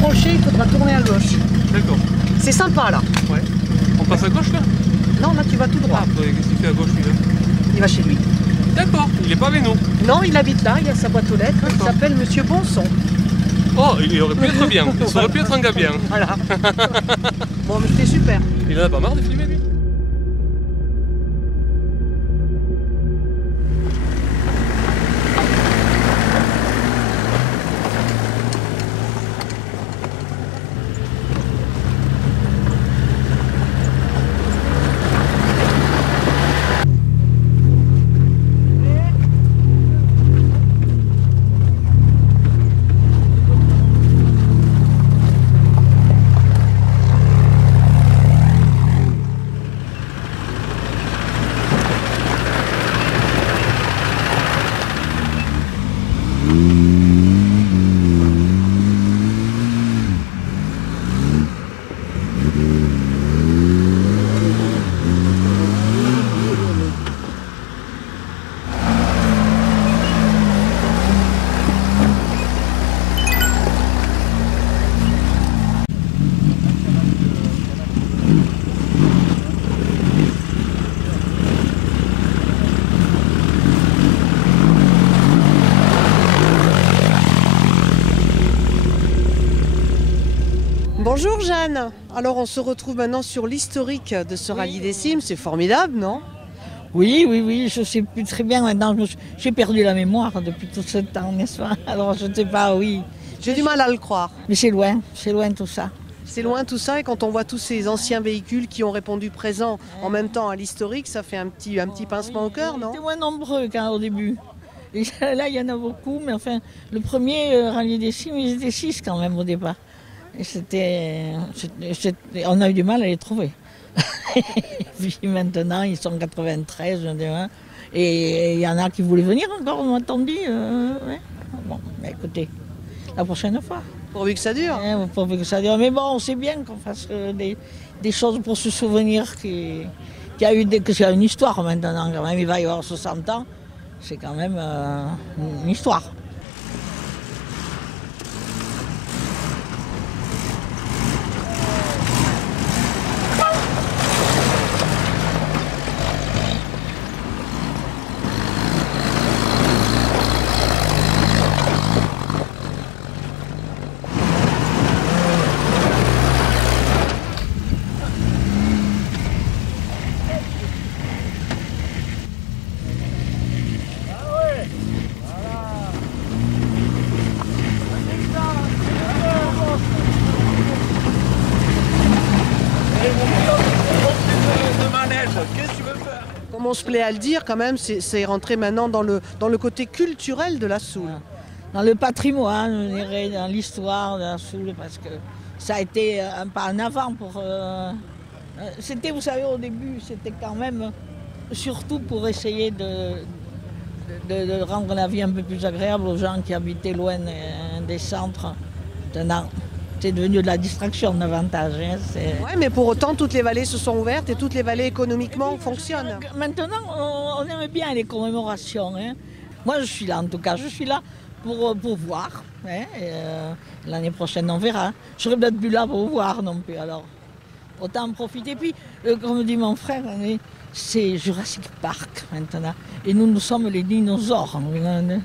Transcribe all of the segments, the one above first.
rocher, il faudra tourner à gauche. D'accord. C'est sympa là. Ouais. On passe à gauche là? Non, là tu vas tout droit. Ah, qu'est-ce qu'il fait à gauche lui là? Il va chez lui. D'accord, il est pas avec nous. Non, il habite là, il a sa boîte aux lettres. Il s'appelle Monsieur Bonson. Oh, il aurait pu être bien. Ça aurait pu être un gars bien. Voilà. Bon, mais c'était super. Il en a pas marre de filmer lui? Bonjour Jeanne. Alors on se retrouve maintenant sur l'historique de ce rallye des cimes. C'est formidable, non? Oui, oui, oui, je ne sais plus très bien maintenant. J'ai perdu la mémoire depuis tout ce temps, n'est-ce pas? Alors je ne sais pas, oui. J'ai du mal à le croire. Mais c'est loin tout ça. C'est loin tout ça et quand on voit tous ces anciens véhicules qui ont répondu présent en même temps à l'historique, ça fait un petit pincement au cœur, non? C'était moins nombreux qu'au début. Et là, il y en a beaucoup, mais enfin, le premier rallye des cimes, ils étaient 6 quand même au départ. Et on a eu du mal à les trouver. Et puis maintenant, ils sont 93, et il y en a qui voulaient venir encore, on m'a dit. Ouais. Bon, mais écoutez, la prochaine fois. Pourvu que ça dure. Pourvu que ça dure. Mais bon, c'est bien qu'on fasse des choses pour se souvenir que c'est une histoire maintenant. Quand même, il va y avoir 60 ans, c'est quand même une histoire. Comme on se plaît à le dire quand même, c'est rentré maintenant dans le côté culturel de la Soule. Dans le patrimoine, je dirais, dans l'histoire de la Soule, parce que ça a été un pas en avant pour... c'était, vous savez, au début, c'était quand même surtout pour essayer de rendre la vie un peu plus agréable aux gens qui habitaient loin des centres. Maintenant, c'est devenu de la distraction davantage. Hein, oui, mais pour autant, toutes les vallées se sont ouvertes et toutes les vallées économiquement fonctionnent. Maintenant, on aime bien les commémorations. Hein. Moi, je suis là, en tout cas, je suis là pour voir. Hein, l'année prochaine, on verra. Je serai peut-être plus là pour voir non plus. Alors, autant en profiter. Puis, comme dit mon frère, c'est Jurassic Park maintenant. Et nous sommes les dinosaures. Hein.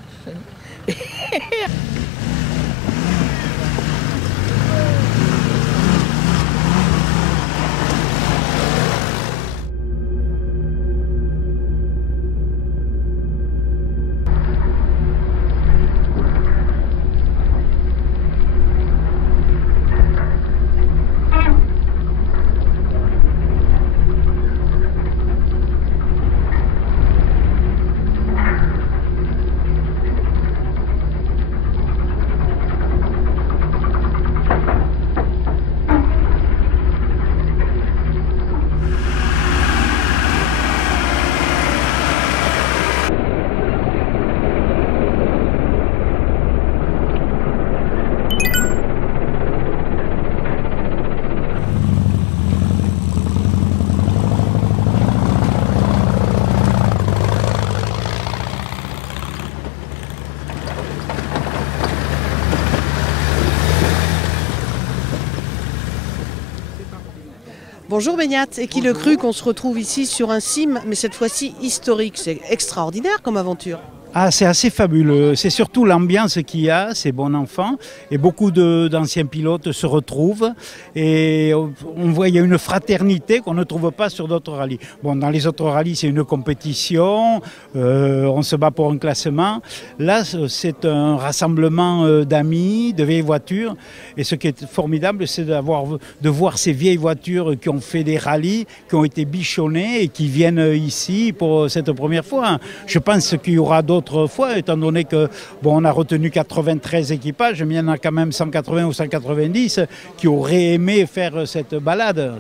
Bonjour Beignat, et qui le cru qu'on se retrouve ici sur un sim, mais cette fois-ci historique. C'est extraordinaire comme aventure. Ah, c'est assez fabuleux. C'est surtout l'ambiance qu'il y a, c'est bon enfant. Et beaucoup d'anciens pilotes se retrouvent. Et on voit il y a une fraternité qu'on ne trouve pas sur d'autres rallyes. Bon, dans les autres rallyes, c'est une compétition. On se bat pour un classement. Là, c'est un rassemblement d'amis, de vieilles voitures. Et ce qui est formidable, c'est de voir ces vieilles voitures qui ont fait des rallyes, qui ont été bichonnées et qui viennent ici pour cette première fois. Je pense qu'il y aura d'autres fois, étant donné que on a retenu 93 équipages, mais il y en a quand même 180 ou 190 qui auraient aimé faire cette balade.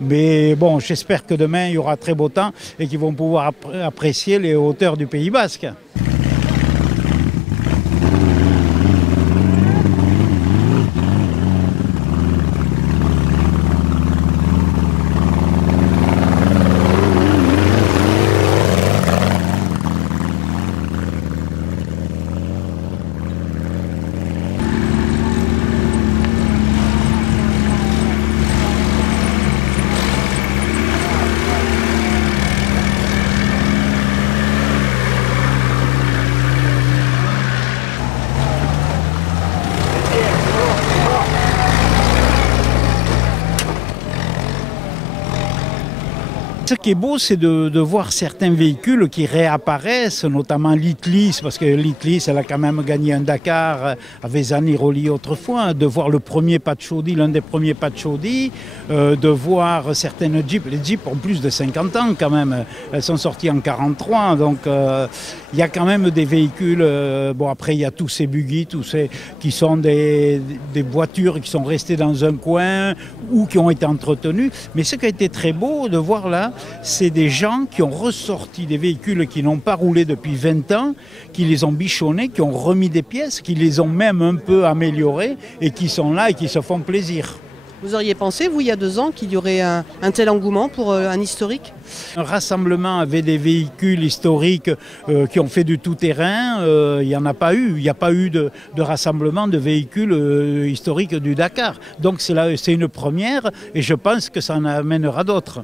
Mais bon, j'espère que demain il y aura très beau temps et qu'ils vont pouvoir apprécier les hauteurs du Pays Basque. Ce qui est beau, c'est de voir certains véhicules qui réapparaissent, notamment l'Itlis, parce que l'Itlis, elle a quand même gagné un Dakar avec Zaniroli autrefois, de voir le premier Pacciodi, l'un des premiers Pacciodi, de voir certaines Jeeps. Les Jeeps ont plus de 50 ans quand même, elles sont sorties en 43, donc il y a quand même des véhicules, bon après il y a tous ces buggy, qui sont des voitures qui sont restées dans un coin ou qui ont été entretenues, mais ce qui a été très beau de voir là, c'est des gens qui ont ressorti des véhicules qui n'ont pas roulé depuis 20 ans, qui les ont bichonnés, qui ont remis des pièces, qui les ont même un peu améliorés et qui sont là et qui se font plaisir. Vous auriez pensé, vous, il y a 2 ans, qu'il y aurait un tel engouement pour un historique? Un rassemblement avec des véhicules historiques qui ont fait du tout-terrain, il n'y en a pas eu. Il n'y a pas eu de rassemblement de véhicules historiques du Dakar. Donc c'est une première et je pense que ça en amènera d'autres.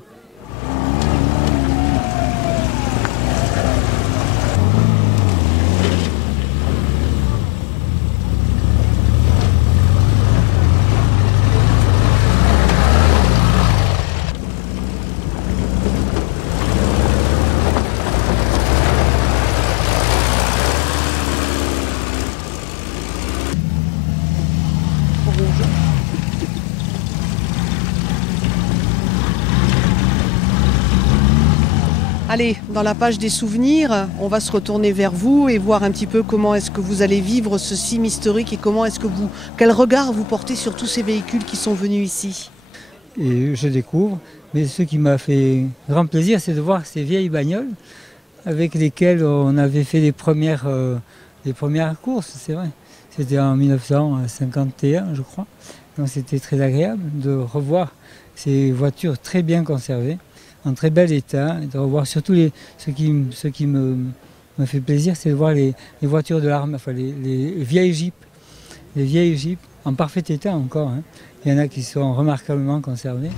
Allez, dans la page des souvenirs, on va se retourner vers vous et voir un petit peu comment est-ce que vous allez vivre ce sim historique et quel regard vous portez sur tous ces véhicules qui sont venus ici. Et je découvre, mais ce qui m'a fait grand plaisir, c'est de voir ces vieilles bagnoles avec lesquelles on avait fait les premières courses, c'est vrai. C'était en 1951, je crois. Donc c'était très agréable de revoir ces voitures très bien conservées, en très bel état, et de revoir surtout ce qui me fait plaisir, c'est de voir les voitures de l'armée, enfin les vieilles Jeeps, en parfait état encore, hein. Il y en a qui sont remarquablement conservées.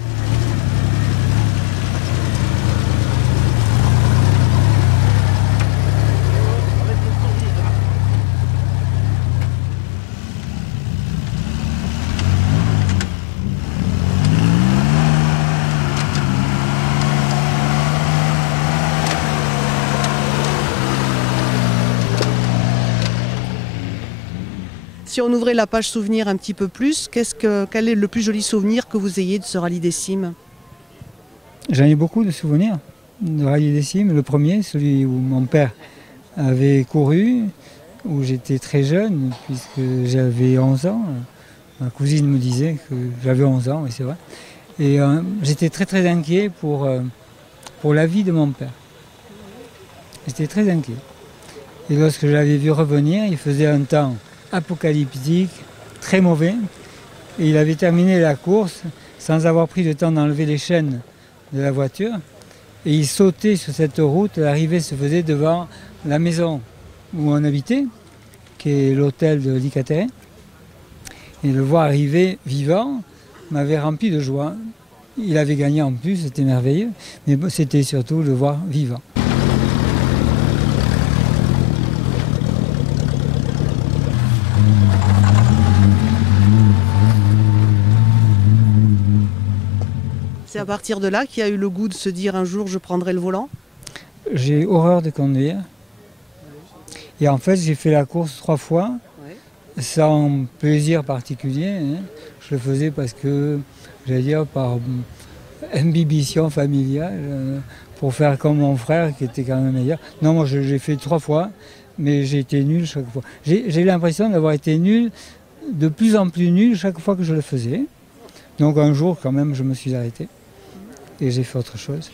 Si on ouvrait la page souvenir un petit peu plus, quel est le plus joli souvenir que vous ayez de ce rallye des cimes? J'en ai beaucoup de souvenirs de rallye des cimes. Le premier, celui où mon père avait couru, où j'étais très jeune, puisque j'avais 11 ans. Ma cousine me disait que j'avais 11 ans, et c'est vrai. Et j'étais très très inquiet pour la vie de mon père. J'étais très inquiet. Et lorsque je l'avais vu revenir, il faisait un temps apocalyptique, très mauvais, et il avait terminé la course sans avoir pris le temps d'enlever les chaînes de la voiture, et il sautait sur cette route. L'arrivée se faisait devant la maison où on habitait, qui est l'hôtel de Licateré, et le voir arriver vivant m'avait rempli de joie, Il avait gagné en plus, c'était merveilleux. Mais bon, c'était surtout le voir vivant. C'est à partir de là qu'il y a eu le goût de se dire un jour je prendrai le volant? J'ai horreur de conduire. Et en fait, j'ai fait la course 3 fois, sans plaisir particulier. Hein. Je le faisais parce que, j'allais dire, par imbibition familiale, pour faire comme mon frère qui était quand même meilleur. Non, moi j'ai fait 3 fois, mais j'ai été nul chaque fois. J'ai l'impression d'avoir été nul, de plus en plus nul chaque fois que je le faisais. Donc un jour, quand même, je me suis arrêté et j'ai fait autre chose.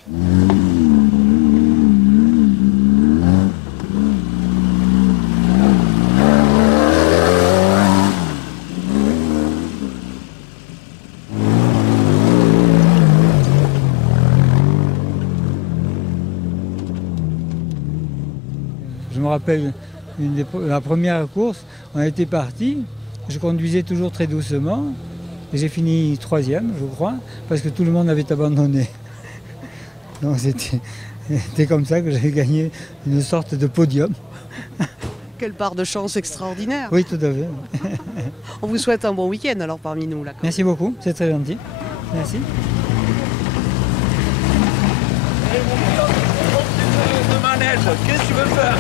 Je me rappelle la première course, on était parti, je conduisais toujours très doucement et j'ai fini 3e, je crois, parce que tout le monde avait abandonné. Donc c'était comme ça que j'ai gagné une sorte de podium. Quelle part de chance extraordinaire. Oui, tout à fait. On vous souhaite un bon week-end alors parmi nous là. Merci beaucoup, c'est très gentil. Merci. De manège, qu'est-ce que tu veux faire?